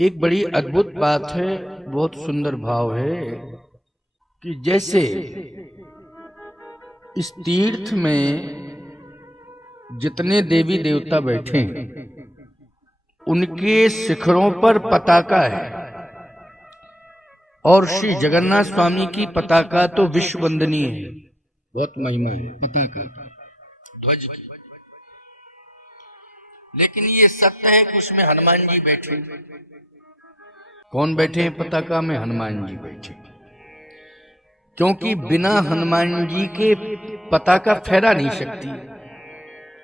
एक बड़ी अद्भुत बात है, बहुत सुंदर भाव है कि जैसे इस तीर्थ में जितने देवी देवता बैठे हैं उनके शिखरों पर पताका है और श्री जगन्नाथ स्वामी की पताका तो विश्व वंदनीय है, बहुत महिमा है पताका ध्वज की। लेकिन ये सत्य है कि उसमें हनुमान जी बैठे। कौन बैठे हैं पताका में? हनुमान जी बैठे, क्योंकि बिना हनुमान जी के पताका फहरा नहीं सकती।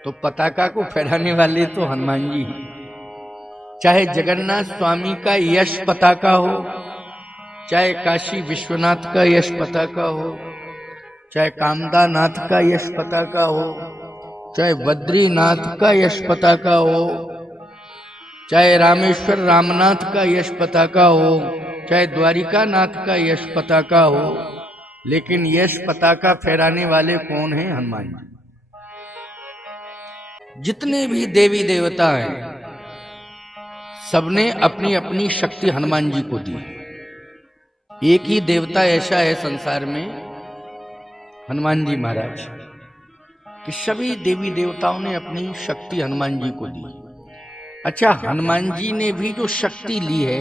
तो पताका को फहराने वाले तो हनुमान जी हैं। चाहे जगन्नाथ स्वामी का यश पताका हो, चाहे काशी विश्वनाथ का यश पताका हो, चाहे कामदा नाथ का यश पताका हो, चाहे बद्रीनाथ का यश पताका हो, चाहे रामेश्वर रामनाथ का यश पताका हो, चाहे द्वारिका नाथ का यश पताका हो, लेकिन यश पताका फहराने वाले कौन हैं? हनुमान जी। जितने भी देवी देवता हैं सबने अपनी अपनी शक्ति हनुमान जी को दी। एक ही देवता ऐसा है संसार में, हनुमान जी महाराज, कि सभी देवी देवताओं ने अपनी शक्ति हनुमान जी को दी। अच्छा, हनुमान जी ने भी जो शक्ति ली है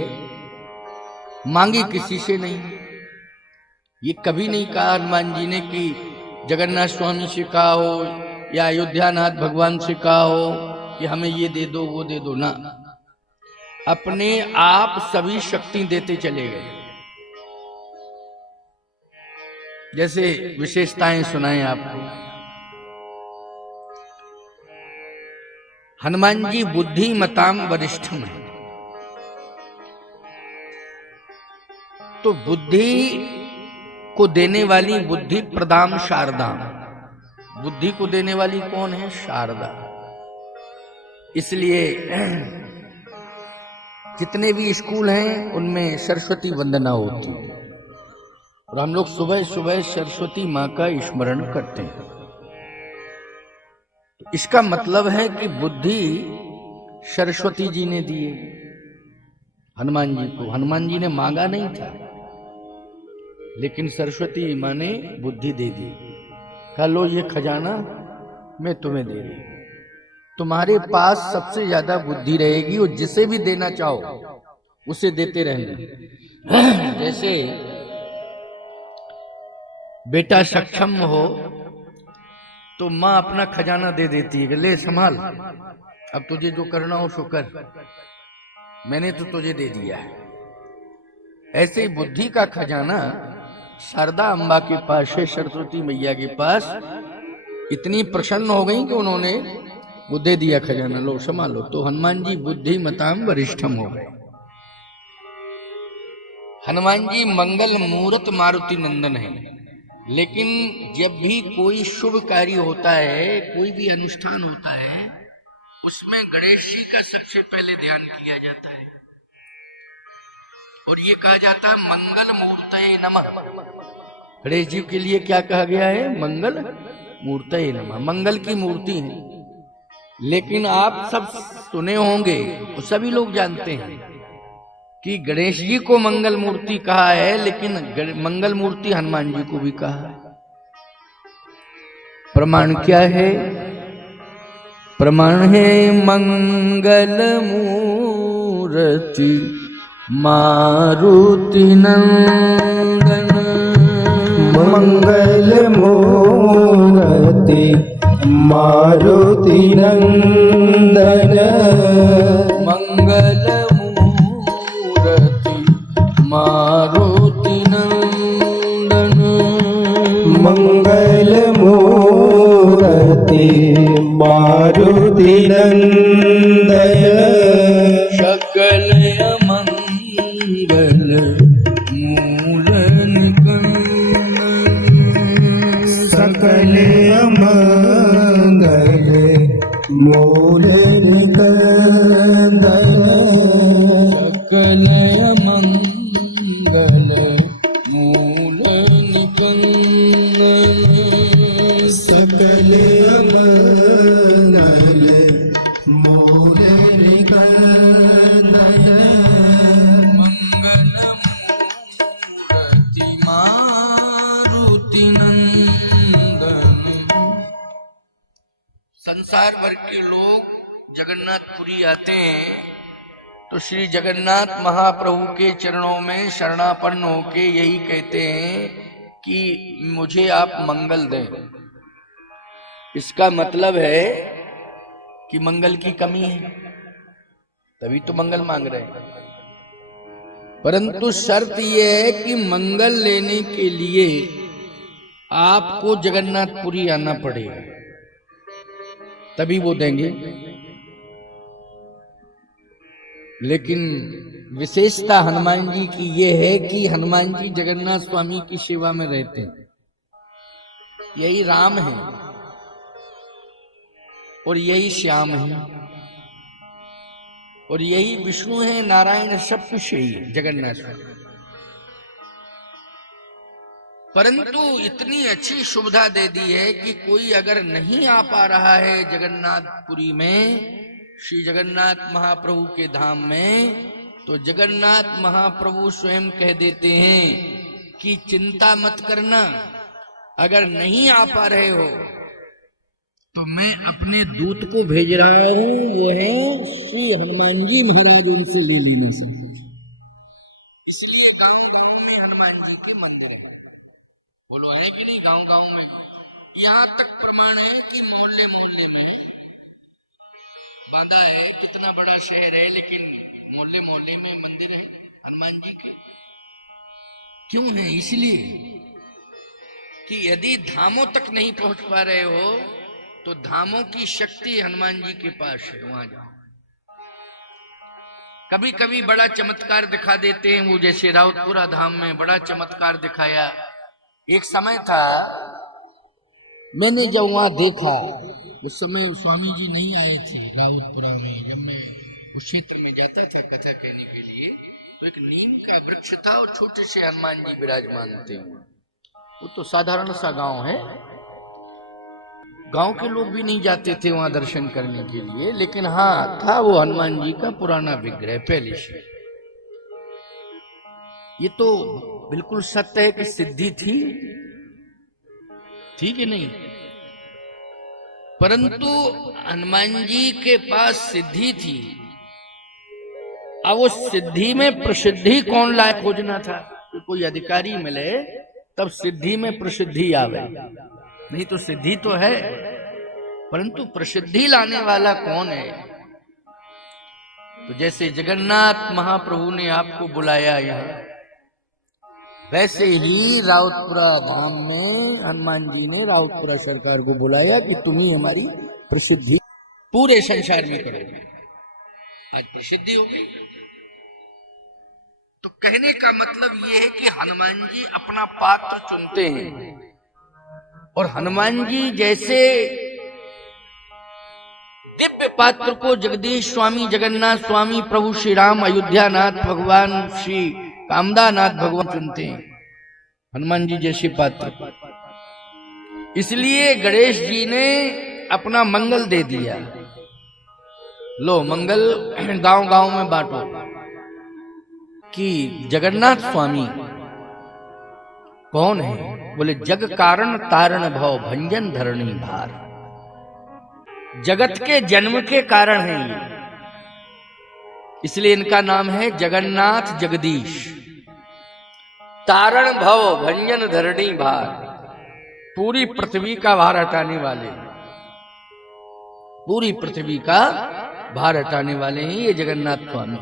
मांगी किसी से नहीं। ये कभी नहीं कहा हनुमान जी ने कि जगन्नाथ स्वामी से कहा हो या अयोध्यानाथ भगवान से कहा हो कि हमें ये दे दो वो दे दो, ना, अपने आप सभी शक्ति देते चले गए। जैसे विशेषताएं सुनाएं आपको। हनुमान जी बुद्धिमताम वरिष्ठम है, तो बुद्धि को देने वाली बुद्धि प्रदाम शारदाम। बुद्धि को देने वाली कौन है? शारदा। इसलिए जितने भी स्कूल हैं उनमें सरस्वती वंदना होती है और हम लोग सुबह सुबह सरस्वती माँ का स्मरण करते हैं। तो इसका मतलब है कि बुद्धि सरस्वती जी ने दी है हनुमान जी को। हनुमान जी ने मांगा नहीं था, लेकिन सरस्वती माँ ने बुद्धि दे दी। कहा लो ये खजाना मैं तुम्हें दे रही हूं, तुम्हारे पास सबसे ज्यादा बुद्धि रहेगी और जिसे भी देना चाहो उसे देते रहना। जैसे बेटा सक्षम हो तो माँ अपना खजाना दे देती है, ले संभाल, अब तुझे जो करना हो सो कर, मैंने तो तुझे दे दिया है। ऐसे ही बुद्धि का खजाना शारदा अम्बा के पास है, सरस्वती मैया के पास। इतनी प्रसन्न हो गई कि उन्होंने वो दे दिया खजाना, लो संभालो। तो हनुमान जी बुद्धिमताम वरिष्ठम हो गए। हनुमान जी मंगल मूर्त मारुति नंदन है, लेकिन जब भी कोई शुभ कार्य होता है, कोई भी अनुष्ठान होता है, उसमें गणेश जी का सबसे पहले ध्यान किया जाता है और ये कहा जाता है मंगल मूर्तये नमः। गणेश जी के लिए क्या कहा गया है? मंगल मूर्तये नमः। मंगल की मूर्ति है। लेकिन आप सब सुने होंगे और सभी लोग जानते हैं कि गणेश जी को मंगल मूर्ति कहा है, लेकिन मंगल मूर्ति हनुमान जी को भी कहा है। प्रमाण क्या है? प्रमाण है मंगल मूर्ति मारुति नंदन। मंगल मूर्ति मारुति नंदन। मंगल मूर्ति मारुति नंदन। मंगल मूर्ति मारुति नंदन। सकल अमंगल मूल निकंदन। सकल अमंगल मूल निकंदन। सकल अमंगल मूल निकंदन। सकल अमंगल मूल निकंदन। संसार भर के लोग जगन्नाथपुरी आते हैं तो श्री जगन्नाथ महाप्रभु के चरणों में शरणापन्न होके यही कहते हैं कि मुझे आप मंगल दें। इसका मतलब है कि मंगल की कमी है, तभी तो मंगल मांग रहे हैं। परंतु शर्त यह है कि मंगल लेने के लिए आपको जगन्नाथपुरी आना पड़ेगा, तभी वो देंगे। लेकिन विशेषता हनुमान जी की यह है कि हनुमान जी जगन्नाथ स्वामी की सेवा में रहते हैं। यही राम है और यही श्याम है और यही विष्णु है, नारायण है, सब कुछ यही है जगन्नाथ स्वामी। परंतु इतनी अच्छी सुविधा दे दी है कि कोई अगर नहीं आ पा रहा है जगन्नाथपुरी में, श्री जगन्नाथ महाप्रभु के धाम में, तो जगन्नाथ महाप्रभु स्वयं कह देते हैं कि चिंता मत करना, अगर नहीं आ पा रहे हो तो मैं अपने दूत को भेज रहा हूं, वो है श्री हनुमान जी महाराज, उनसे ले लेने से। इसलिए गांव गांव में हनुमान जी के मंदिर है, बोलो है कि नहीं? गांव गांव में यहाँ तक प्रमाण है कि मोहल्ले मोहल्ले में बांधा है, कितना बड़ा शहर है लेकिन मोहल्ले मोहल्ले में मंदिर है हनुमान जी के। क्यों है? इसलिए कि यदि धामों तक नहीं पहुंच पा रहे हो तो धामों की शक्ति हनुमान जी के पास है, वहां जाओ। कभी कभी बड़ा चमत्कार दिखा देते हैं, वो जैसे राउतपुरा धाम में बड़ा चमत्कार दिखाया। एक समय था, मैंने जब वहां देखा, उस समय स्वामी जी नहीं आए थे राउतपुरा में। जब मैं उस क्षेत्र में जाता था कथा कहने के लिए, तो एक नीम का वृक्ष था और छोटे से हनुमान जी विराजमान थे। वो तो साधारण सा गांव है, गांव के लोग भी नहीं जाते थे वहां दर्शन करने के लिए, लेकिन हाँ था वो हनुमान जी का पुराना विग्रह पहले से। ये तो बिल्कुल सत्य है कि सिद्धि थी कि नहीं? परंतु हनुमान जी के पास सिद्धि थी, अब वो सिद्धि में प्रसिद्धि कौन लाए खोजना था। तो कोई अधिकारी मिले तब सिद्धि में प्रसिद्धि आवे, नहीं तो सिद्धि तो है परंतु प्रसिद्धि लाने वाला कौन है? तो जैसे जगन्नाथ महाप्रभु ने आपको बुलाया यहाँ, वैसे ही राउतपुरा धाम में हनुमान जी ने राउतपुरा सरकार को बुलाया कि तुम ही हमारी प्रसिद्धि पूरे संसार में करोगे। आज प्रसिद्धि हो गई। तो कहने का मतलब यह है कि हनुमान जी अपना पात्र चुनते हैं, और हनुमान जी जैसे दिव्य पात्र को जगदीश स्वामी जगन्नाथ स्वामी प्रभु श्री राम अयोध्यानाथ भगवान श्री कामदानाथ भगवान चुनते हैं, हनुमान जी जैसे पात्र। इसलिए गणेश जी ने अपना मंगल दे दिया, लो मंगल गांव गांव में बांटो, कि जगन्नाथ स्वामी कौन है? बोले जग कारण तारण भव भंजन धरणी भार। जगत के जन्म के कारण है ये, इसलिए इनका नाम है जगन्नाथ जगदीश। तारण भव भंजन धरणी भार, पूरी पृथ्वी का भार हटाने वाले, पूरी पृथ्वी का भार हटाने वाले हैं ये जगन्नाथ स्वामी।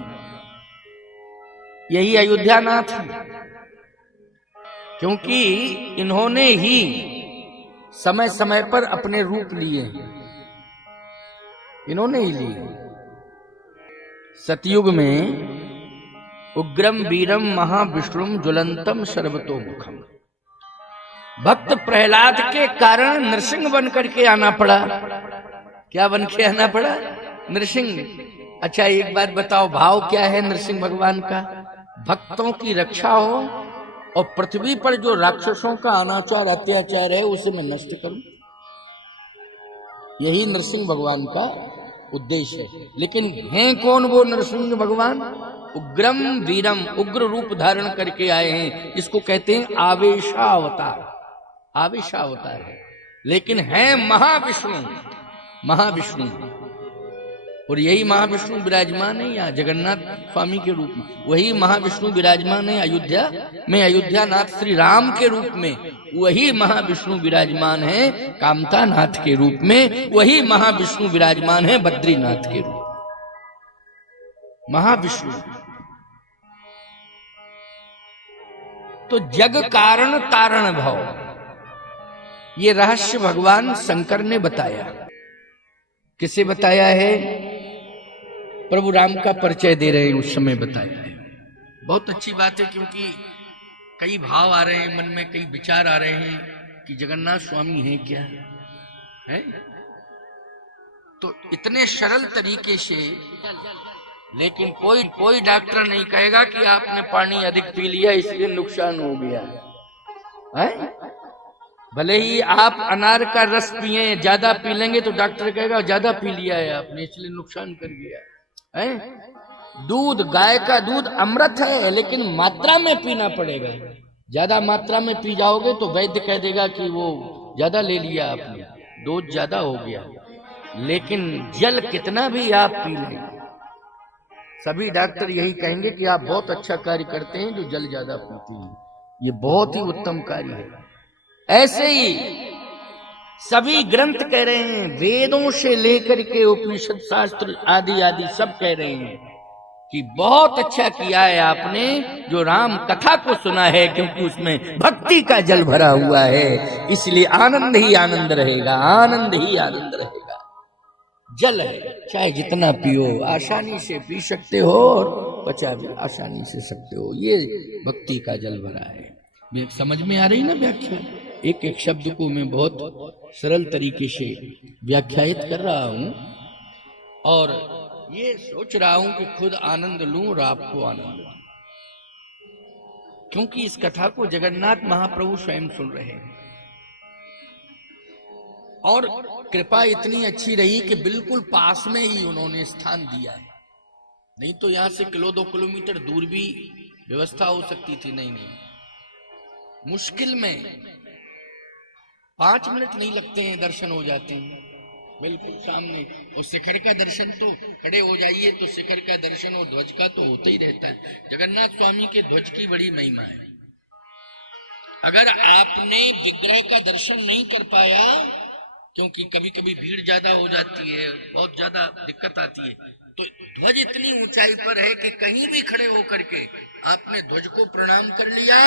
यही अयोध्यानाथ है, क्योंकि इन्होंने ही समय समय पर अपने रूप लिए हैं, इन्होंने ही लिए। सतयुग में उग्रम वीरम महाविष्णुम ज्वलंतम सर्वतोमुखम, भक्त प्रहलाद के कारण नरसिंह बन करके आना पड़ा। क्या बन के आना पड़ा? नरसिंह। अच्छा एक बात बताओ, भाव क्या है नरसिंह भगवान का? भक्तों की रक्षा हो और पृथ्वी पर जो राक्षसों का अनाचार अत्याचार है उसे मैं नष्ट करूं, यही नरसिंह भगवान का उद्देश्य है। लेकिन हैं कौन वो नरसिंह भगवान? उग्रम वीरम, उग्र रूप धारण करके आए हैं, जिसको कहते हैं आवेशावतार। आवेशावतार है, लेकिन है महाविष्णु, महाविष्णु, और यही महाविष्णु विराजमान है यहाँ जगन्नाथ स्वामी के रूप में। वही महाविष्णु विराजमान है अयोध्या में, अयोध्यानाथ श्री राम के रूप में। वही महाविष्णु विराजमान है कामतानाथ के रूप में। वही महाविष्णु विराजमान है बद्रीनाथ के रूप में। महाविष्णु तो जग कारण तारण भव, ये रहस्य भगवान शंकर ने बताया। किसे बताया है? प्रभु राम का परिचय दे रहे हैं, उस समय बताया है। बहुत अच्छी बात है, क्योंकि कई भाव आ रहे हैं मन में, कई विचार आ रहे हैं कि जगन्नाथ स्वामी है क्या है। तो इतने सरल तरीके से, लेकिन कोई डॉक्टर नहीं कहेगा कि आपने पानी अधिक पी लिया इसलिए नुकसान हो गया है। भले ही आप अनार का रस पिए, ज्यादा पी लेंगे तो डॉक्टर कहेगा ज्यादा पी लिया है आपने इसलिए नुकसान कर गया है। दूध, गाय का दूध अमृत है, लेकिन मात्रा में पीना पड़ेगा। ज्यादा मात्रा में पी जाओगे तो वैद्य कह देगा कि वो ज्यादा ले लिया आपने, डोज ज्यादा हो गया। लेकिन जल कितना भी आप पी लें, सभी डॉक्टर यही कहेंगे कि आप बहुत अच्छा कार्य करते हैं जो जल ज्यादा पीते हैं, ये बहुत ही उत्तम कार्य है। ऐसे ही सभी ग्रंथ कह रहे हैं, वेदों से लेकर के उपनिषद शास्त्र आदि आदि सब कह रहे हैं कि बहुत अच्छा किया है आपने जो राम कथा को सुना है, क्योंकि उसमें भक्ति का जल भरा हुआ है, इसलिए आनंद ही आनंद रहेगा, आनंद ही आनंद रहेगा। जल है, चाहे जितना पियो आसानी से पी सकते हो और पचा भी आसानी से सकते हो, ये भक्ति का जल भरा है। समझ में आ रही ना व्याख्या? एक एक शब्द को मैं बहुत सरल तरीके से व्याख्यायित कर रहा हूं और ये सोच रहा हूं कि खुद आनंद लूं और आपको आनंद दूं, क्योंकि इस कथा को जगन्नाथ महाप्रभु स्वयं सुन रहे हैं। और कृपा इतनी अच्छी रही कि बिल्कुल पास में ही उन्होंने स्थान दिया है, नहीं तो यहां से 1-2 किलोमीटर दूर भी व्यवस्था हो सकती थी। नहीं, मुश्किल में 5 मिनट नहीं लगते हैं, दर्शन हो जाते हैं बिल्कुल सामने। और शिखर का दर्शन तो खड़े हो जाइए तो शिखर का दर्शन और ध्वज का तो होता ही रहता है। जगन्नाथ स्वामी के ध्वज की बड़ी महिमा है। अगर आपने विग्रह का दर्शन नहीं कर पाया, क्योंकि कभी कभी भीड़ ज्यादा हो जाती है, बहुत ज्यादा दिक्कत आती है, तो ध्वज इतनी ऊंचाई पर है कि कहीं भी खड़े होकर के आपने ध्वज को प्रणाम कर लिया,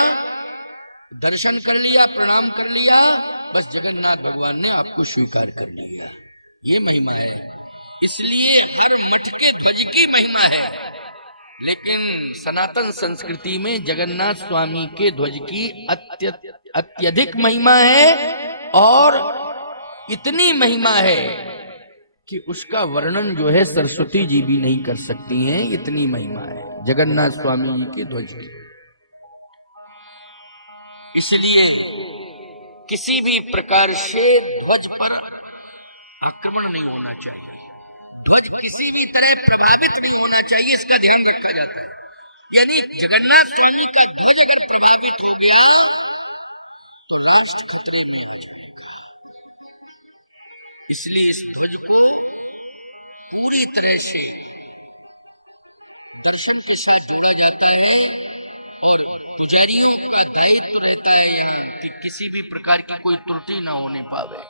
दर्शन कर लिया, प्रणाम कर लिया, बस जगन्नाथ भगवान ने आपको स्वीकार कर लिया। ये महिमा है। इसलिए हर मठ के ध्वज की महिमा है, लेकिन सनातन संस्कृति में जगन्नाथ स्वामी के ध्वज की अत्यधिक महिमा है। और इतनी महिमा है कि उसका वर्णन जो है सरस्वती जी भी नहीं कर सकती हैं, इतनी महिमा है जगन्नाथ स्वामी जी के ध्वज की। इसलिए किसी भी प्रकार से ध्वज पर आक्रमण नहीं होना चाहिए, ध्वज किसी भी तरह प्रभावित नहीं होना चाहिए, इसका ध्यान रखा जाता है। यानी जगन्नाथ स्वामी का ध्वज अगर प्रभावित हो गया तो राष्ट्र खतरे में आ जाएगा। इसलिए इस ध्वज को पूरी तरह से दर्शन के साथ जोड़ा जाता है और पुजारियों का दायित्व रहता है कि किसी भी प्रकार की कोई त्रुटि ना होने पावे,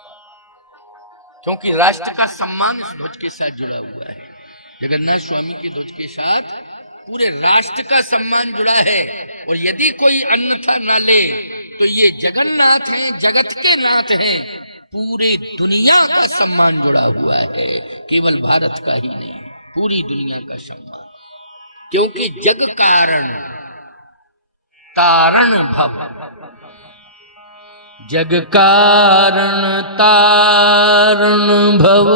क्योंकि राष्ट्र का सम्मान इस ध्वज के साथ जुड़ा हुआ है। जगन्नाथ स्वामी के ध्वज के साथ पूरे राष्ट्र का सम्मान जुड़ा है। और यदि कोई अन्यथा ना ले तो ये जगन्नाथ हैं, जगत के नाथ हैं, पूरे दुनिया का सम्मान जुड़ा हुआ है, केवल भारत का ही नहीं, पूरी दुनिया का सम्मान। क्योंकि जग कारण तारण भव, जग कारण तारण भव,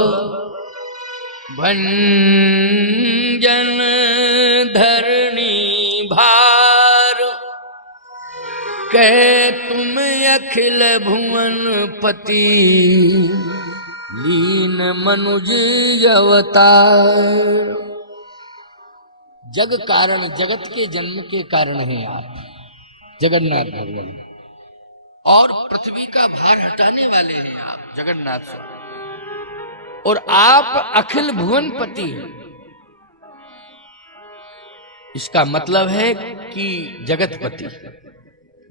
भंजन धरणी भार, कह तुम अखिल भुवन पति, लीन मनुज अवतार। जग कारण, जगत के जन्म के कारण हैं आप जगन्नाथ भगवान, और पृथ्वी का भार हटाने वाले हैं आप जगन्नाथ स्वामी। और आप अखिल भुवनपति। इसका मतलब है कि जगतपति।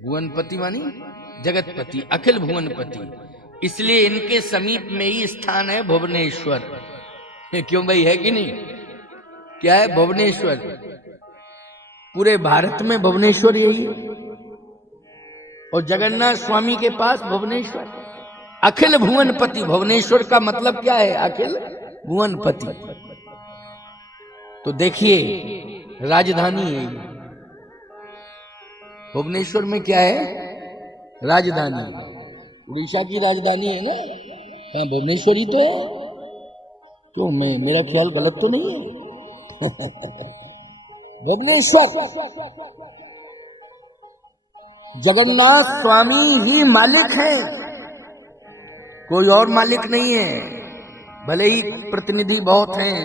भुवनपति मानी जगतपति, अखिल भुवनपति। इसलिए इनके समीप में ही स्थान है भुवनेश्वर। क्यों भाई, है कि नहीं? क्या है? भुवनेश्वर। पूरे भारत में भुवनेश्वर यही है। और जगन्नाथ स्वामी के पास भुवनेश्वर, अखिल भुवनपति। भुवनेश्वर का मतलब क्या है? अखिल भुवनपति। तो देखिए, राजधानी है ये। भुवनेश्वर में क्या है? राजधानी। उड़ीसा की राजधानी है ना? हाँ, भुवनेश्वर ही तो है। तो मेरा ख्याल गलत तो नहीं है? भुवनेश्वर। जगन्नाथ स्वामी ही मालिक हैं, कोई और मालिक नहीं है। भले ही प्रतिनिधि बहुत हैं,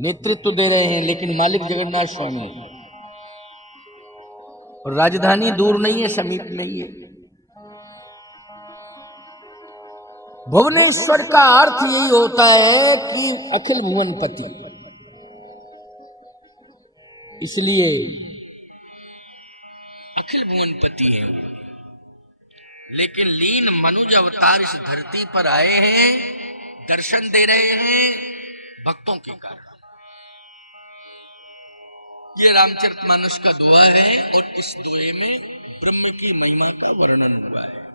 नेतृत्व दे रहे हैं, लेकिन मालिक जगन्नाथ स्वामी है। और राजधानी दूर नहीं है, समीप में ही है। भुवनेश्वर का अर्थ यही होता है कि अखिल भुवनपति। इसलिए अखिल भुवनपति है। लेकिन लीन मनुज अवतार इस धरती पर आए हैं, दर्शन दे रहे हैं भक्तों के कारण। ये रामचरितमानस का दोहा है और इस दोहे में ब्रह्म की महिमा का वर्णन हुआ है।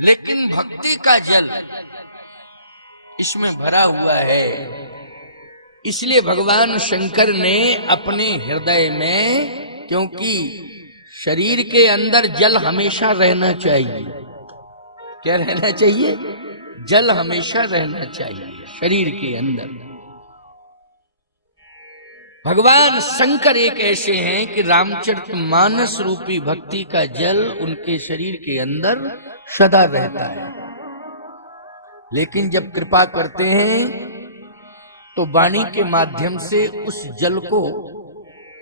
लेकिन भक्ति का जल इसमें भरा हुआ है। इसलिए भगवान शंकर ने अपने हृदय में, क्योंकि शरीर के अंदर जल हमेशा रहना चाहिए। क्या रहना चाहिए? जल हमेशा रहना चाहिए शरीर के अंदर। भगवान शंकर एक ऐसे हैं कि रामचरितमानस रूपी भक्ति का जल उनके शरीर के अंदर सदा रहता है। लेकिन जब कृपा करते हैं तो वाणी के माध्यम से उस जल को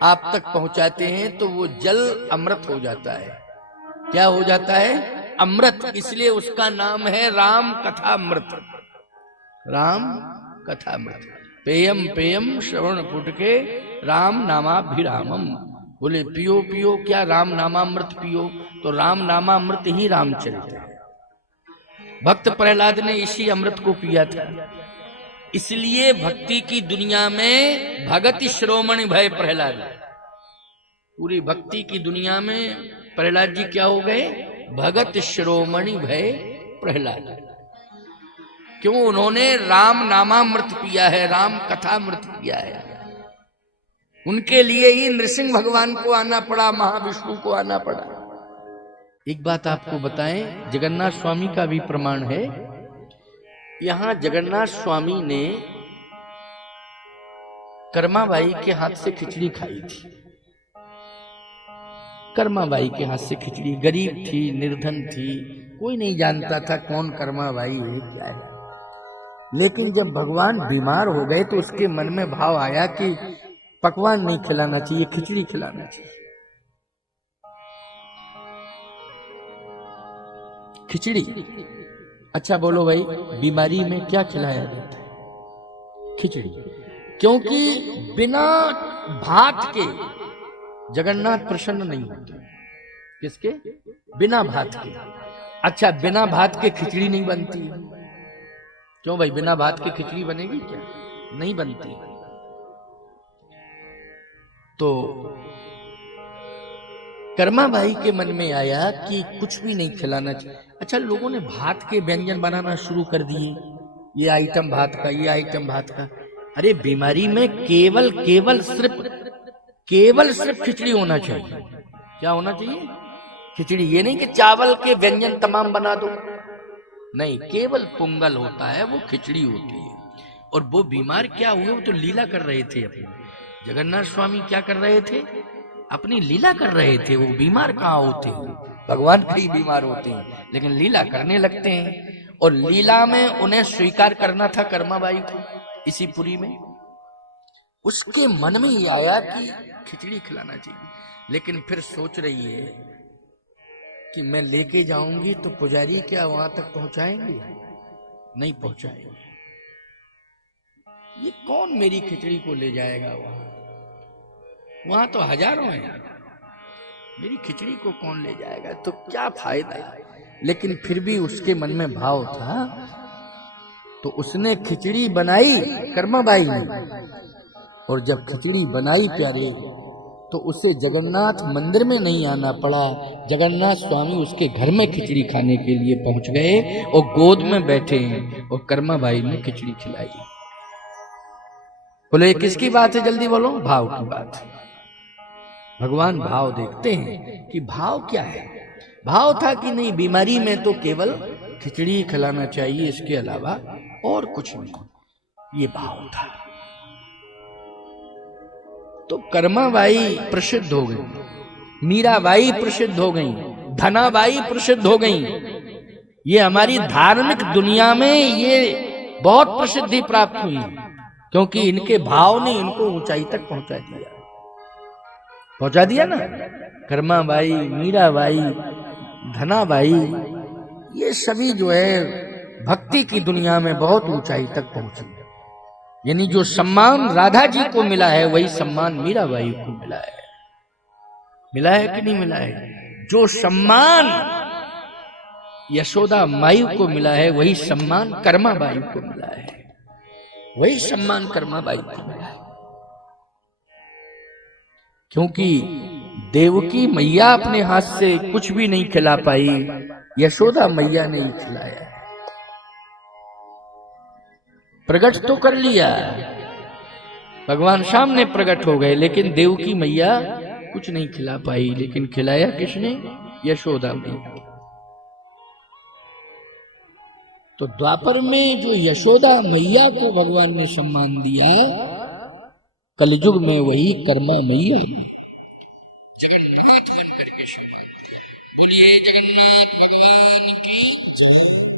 आप तक पहुंचाते हैं, तो वो जल अमृत हो जाता है। क्या हो जाता है? अमृत। इसलिए उसका नाम है राम कथामृत। राम कथामृत। पेयम पेयम श्रवण पुटके राम नामाभिरामम। बोले पियो पियो, क्या राम नामामृत पियो? तो राम नामामृत ही रामचरित है। भक्त प्रहलाद ने इसी अमृत को पिया था। इसलिए भक्ति की दुनिया में भगति श्रोमणि भय प्रहलाद। पूरी भक्ति की दुनिया में प्रहलाद जी क्या हो गए? भगत श्रोमणि भय प्रहलाद। क्यों? उन्होंने राम नामामृत पिया है, राम कथामृत पिया है। उनके लिए ही नृसिंह भगवान को आना पड़ा, महाविष्णु को आना पड़ा। एक बात आपको बताएं, जगन्नाथ स्वामी का भी प्रमाण है। यहां जगन्नाथ स्वामी ने कर्माबाई के हाथ से खिचड़ी खाई थी। कर्माबाई के हाथ से खिचड़ी। गरीब थी, निर्धन थी, कोई नहीं जानता था कौन कर्माबाई है, क्या है। लेकिन जब भगवान बीमार हो गए तो उसके मन में भाव आया कि पकवान नहीं खिलाना चाहिए, खिचड़ी खिलाना चाहिए। खिचड़ी। अच्छा बोलो भाई, बीमारी में क्या खिलाया जाता है? खिचड़ी। क्योंकि बिना भात के जगन्नाथ प्रसन्न नहीं होते। किसके? बिना भात के। अच्छा, बिना भात के खिचड़ी नहीं बनती। क्यों भाई, बिना भात के खिचड़ी बनेगी क्या? नहीं बनती। तो कर्माबाई के मन में आया कि कुछ भी नहीं खिलाना चाहिए। अच्छा, लोगों ने भात के व्यंजन बनाना शुरू कर दिए। ये आइटम भात का, ये आइटम भात का। अरे बीमारी में केवल सिर्फ खिचड़ी होना चाहिए। क्या होना चाहिए? खिचड़ी। ये नहीं कि चावल के व्यंजन तमाम बना दो, नहीं, केवल पोंगल होता है, वो खिचड़ी होती है। और वो बीमार क्या हुए? वो तो लीला कर रहे थे अपनी। जगन्नाथ स्वामी क्या कर रहे थे? अपनी लीला कर रहे थे। वो बीमार कहाँ होते हैं? भगवान कहीं बीमार होते हैं, लेकिन लीला करने लगते हैं। और लीला में उन्हें स्वीकार करना था कर्माबाई को इसी पुरी में। उसके मन में ही आया कि खिचड़ी खिलाना चाहिए। लेकिन फिर सोच रही है कि मैं लेके जाऊंगी तो पुजारी क्या वहां तक पहुंचाएंगे? नहीं पहुंचाएगी। ये कौन मेरी खिचड़ी को ले जाएगा वहां तो हजारों हैं, मेरी खिचड़ी को कौन ले जाएगा, तो क्या फायदा। लेकिन फिर भी उसके मन में भाव था, तो उसने खिचड़ी बनाई कर्माबाई ने, और जब खिचड़ी बनाई प्यारे तो उसे जगन्नाथ मंदिर में नहीं आना पड़ा। जगन्नाथ स्वामी उसके घर में खिचड़ी खाने के लिए पहुंच गए और गोद में बैठे हैं और कर्माबाई ने खिचड़ी खिलाई। बोले किसकी बात है, जल्दी बोलो। भाव की बात है। भगवान भाव देखते हैं कि भाव क्या है। भाव था कि नहीं, बीमारी में तो केवल खिचड़ी खिलाना चाहिए, इसके अलावा और कुछ नहीं, ये भाव था। तो कर्माबाई प्रसिद्ध हो गई, मीराबाई प्रसिद्ध हो गई, धनाबाई प्रसिद्ध हो गई। ये हमारी धार्मिक दुनिया में ये बहुत प्रसिद्धि प्राप्त हुई, क्योंकि इनके भाव ने इनको ऊंचाई तक पहुंचा दिया ना। कर्माबाई, मीराबाई, धनाबाई, ये सभी जो है भक्ति की दुनिया में बहुत ऊंचाई तक पहुंची। यानी जो सम्मान राधा जी को मिला है वही सम्मान मीराबाई को मिला है। मिला है कि नहीं मिला है? जो सम्मान यशोदा माई को मिला है वही सम्मान कर्माबाई को मिला है, वही सम्मान कर्माबाई को मिला है। क्योंकि देवकी मैया अपने हाथ से कुछ भी नहीं खिला पाई, यशोदा मैया ने ही खिलाया। प्रकट तो कर लिया, भगवान सामने प्रकट हो गए, लेकिन देवकी मैया कुछ नहीं खिला पाई। लेकिन खिलाया किसने? यशोदा मैया। तो द्वापर में जो यशोदा मैया को भगवान ने सम्मान दिया, कलयुग में वही कर्मा मैया जगन्नाथ मन करके सम्मान। बोलिए जगन्नाथ भगवान की जय।